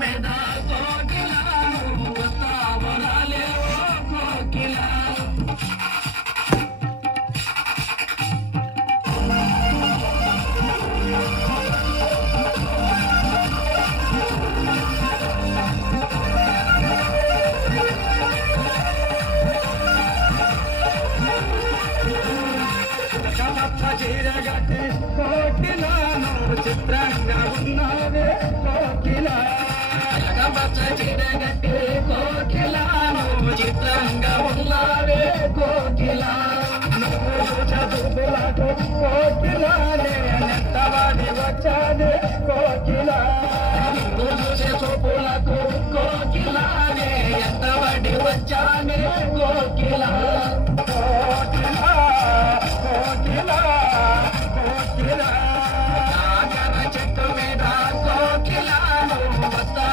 మీద కోకిలా వస్తావు రాలేవో కోకిలా చీరగట్టి కోకిలాను చిత్రంగా ఉన్నావే కోకిలా పచ్చ చీరగట్టి కోకిలాను చిత్రంగా ఉన్నావే కోకిలా చదువులకు కోకిలానే నెట్టవాడి వచ్చానే కోకిలా చూసే చూపులకు కోకిలానే ఎంతవాడి వచ్చానే కోకిలా చెట్టు మీద కోకిలాను వస్తా